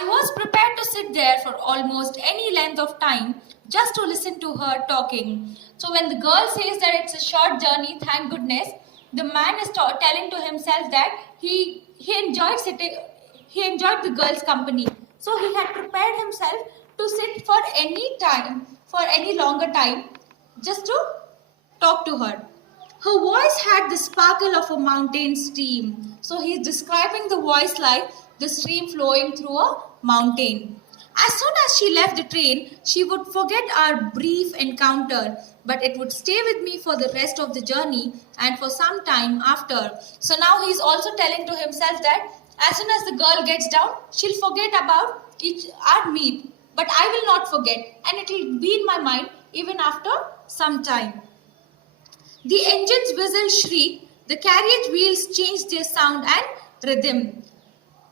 I was prepared to sit there for almost any length of time just to listen to her talking. So when the girl says that it's a short journey, thank goodness, the man is telling to himself that he enjoyed sitting, he enjoyed the girl's company. So he had prepared himself to sit for any time, for any longer time, just to talk to her. Her voice had the sparkle of a mountain stream. So he's describing the voice like the stream flowing through a mountain. As soon as she left the train, she would forget our brief encounter, but it would stay with me for the rest of the journey and for some time after. So now he's also telling to himself that as soon as the girl gets down, she'll forget about our meet, but I will not forget, and it will be in my mind even after some time. The engine's whistle shrieked, the carriage wheels changed their sound and rhythm.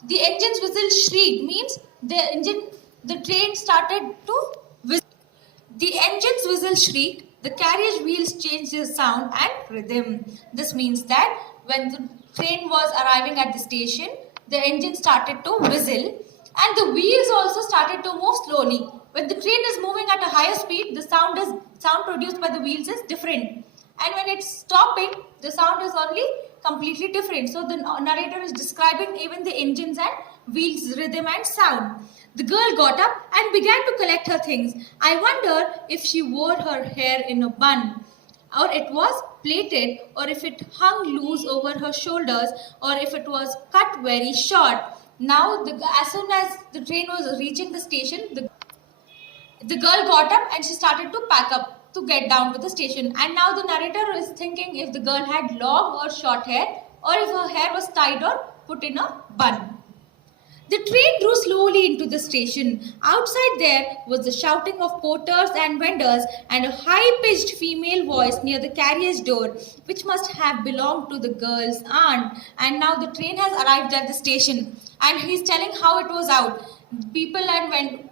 The engine's whistle shrieked means the train started to whistle. The engine's whistle shrieked, the carriage wheels changed their sound and rhythm. This means that when the train was arriving at the station, the engine started to whistle and the wheels also started to move slowly. When the train is moving at a higher speed, the sound produced by the wheels is different. And when it's stopping, the sound is only completely different. So the narrator is describing even the engines and wheels, rhythm and sound. The girl got up and began to collect her things. I wonder if she wore her hair in a bun, or it was plaited, or if it hung loose over her shoulders, or if it was cut very short. Now, as soon as the train was reaching the station, the girl got up and she started to pack up to get down to the station. And now the narrator is thinking if the girl had long or short hair, or if her hair was tied or put in a bun. The train drew slowly into the station. Outside there was the shouting of porters and vendors and a high-pitched female voice near the carriage door, which must have belonged to the girl's aunt. And now the train has arrived at the station and he's telling how it was out. People and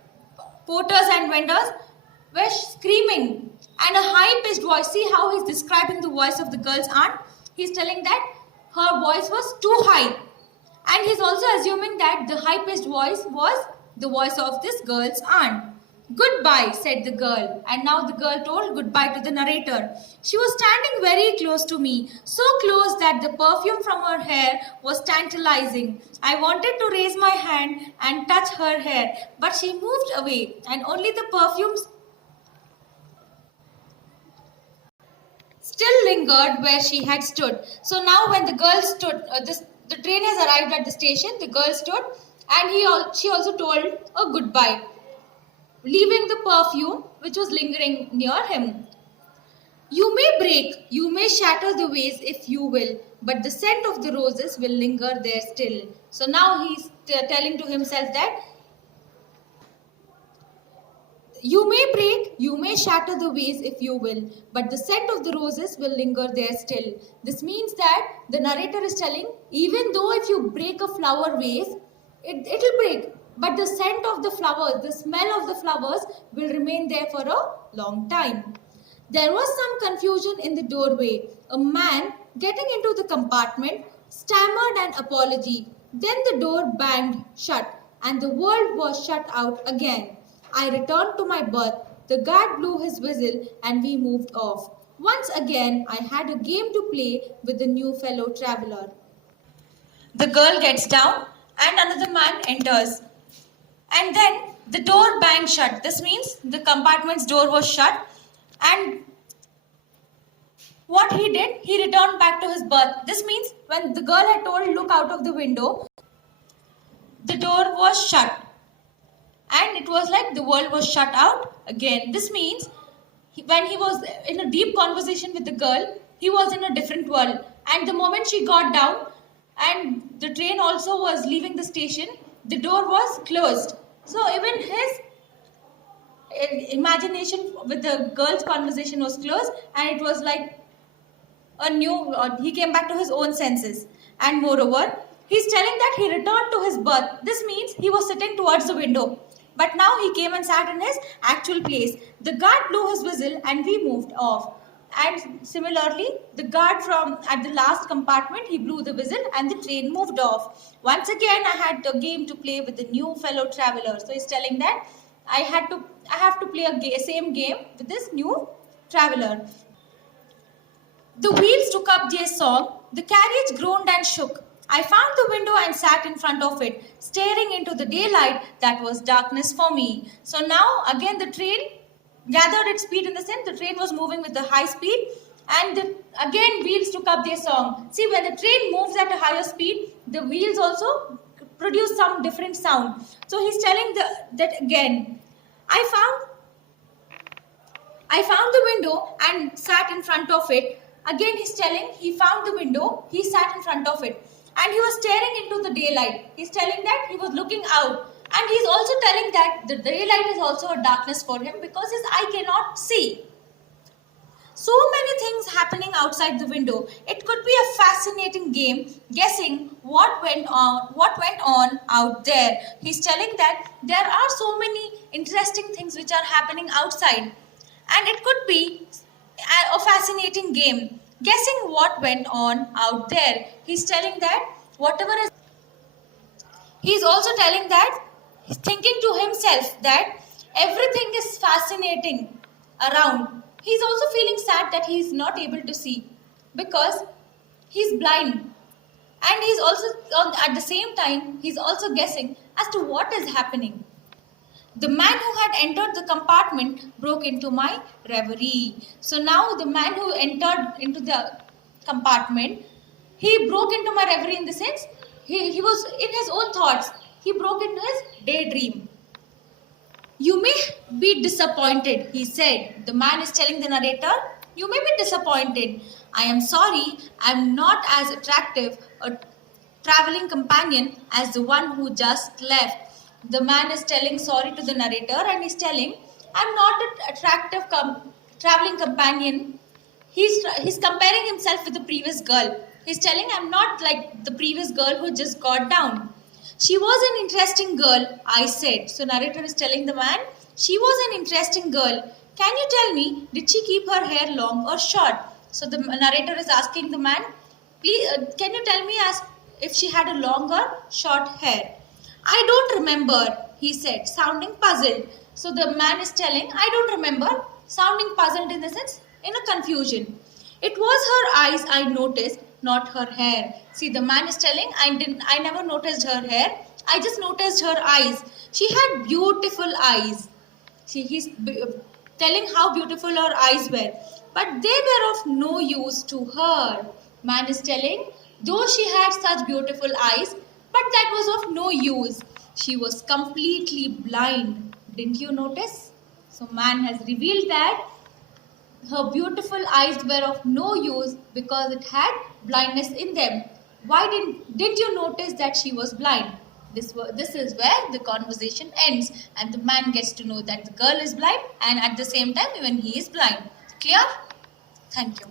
porters and vendors were screaming and a high-pitched voice. See how he's describing the voice of the girl's aunt? He's telling that her voice was too high. And he's also assuming that the high-pitched voice was the voice of this girl's aunt. Goodbye, said the girl. And now the girl told goodbye to the narrator. She was standing very close to me, so close that the perfume from her hair was tantalizing. I wanted to raise my hand and touch her hair, but she moved away, and only the perfumes still lingered where she had stood. So now when the girl stood, the train has arrived at the station, the girl stood and she also told a goodbye, leaving the perfume which was lingering near him. You may break, you may shatter the vase if you will, but the scent of the roses will linger there still. So now he's telling to himself that you may break, you may shatter the vase if you will, but the scent of the roses will linger there still. This means that the narrator is telling, even though if you break a flower vase, it'll break, but the scent of the flowers, the smell of the flowers will remain there for a long time. There was some confusion in the doorway. A man getting into the compartment stammered an apology. Then the door banged shut and the world was shut out again. I returned to my berth. The guard blew his whistle and we moved off. Once again, I had a game to play with the new fellow traveler. The girl gets down and another man enters. And then the door banged shut. This means the compartment's door was shut. And what he did, he returned back to his berth. This means when the girl had told look out of the window, the door was shut. And it was like the world was shut out again. This means when he was in a deep conversation with the girl, he was in a different world. And the moment she got down and the train also was leaving the station, the door was closed. So even his imagination with the girl's conversation was closed and it was like he came back to his own senses. And moreover, he's telling that he returned to his berth. This means he was sitting towards the window. But now he came and sat in his actual place. The guard blew his whistle and we moved off. And similarly, the guard from at the last compartment, he blew the whistle and the train moved off. Once again, I had a game to play with the new fellow traveler. So he's telling that I have to play a same game with this new traveler. The wheels took up their song. The carriage groaned and shook. I found the window and sat in front of it, staring into the daylight that was darkness for me. So now again the train gathered its speed, in the sense the train was moving with a high speed, and again wheels took up their song. See, when the train moves at a higher speed, the wheels also produce some different sound. So he's telling that again. I found the window and sat in front of it. Again, he's telling he found the window, he sat in front of it, and he was staring into the daylight. He's telling that he was looking out, and he's also telling that the daylight is also a darkness for him because his eye cannot see. So many things happening outside the window. It could be a fascinating game, guessing what went on out there. He's telling that there are so many interesting things which are happening outside, and it could be a fascinating game, guessing what went on out there. He's telling that whatever is. He's also telling that he's thinking to himself that everything is fascinating around. He's also feeling sad that he's not able to see because he's blind. And he's also, at the same time, he's also guessing as to what is happening. The man who had entered the compartment broke into my reverie. So now the man who entered into the compartment, he broke into my reverie, in the sense he was in his own thoughts. He broke into his daydream. You may be disappointed, he said. The man is telling the narrator, you may be disappointed. I am sorry, I am not as attractive a traveling companion as the one who just left. The man is telling sorry to the narrator, and he's telling, I'm not an attractive traveling companion. He's comparing himself with the previous girl. He's telling, I'm not like the previous girl who just got down. She was an interesting girl, I said. So narrator is telling the man, she was an interesting girl. Can you tell me, did she keep her hair long or short? So the narrator is asking the man, please, can you tell me if she had a long or short hair? I don't remember, he said, sounding puzzled. So the man is telling, I don't remember, sounding puzzled, in the sense, in a confusion. It was her eyes I noticed, not her hair. See, the man is telling, I never noticed her hair. I just noticed her eyes. She had beautiful eyes. See, he's telling how beautiful her eyes were. But they were of no use to her. Man is telling, though she had such beautiful eyes, but that was of no use. She was completely blind. Didn't you notice? So man has revealed that her beautiful eyes were of no use because it had blindness in them. Why didn't you notice that she was blind? This is where the conversation ends, and the man gets to know that the girl is blind, and at the same time even he is blind. Clear? Thank you.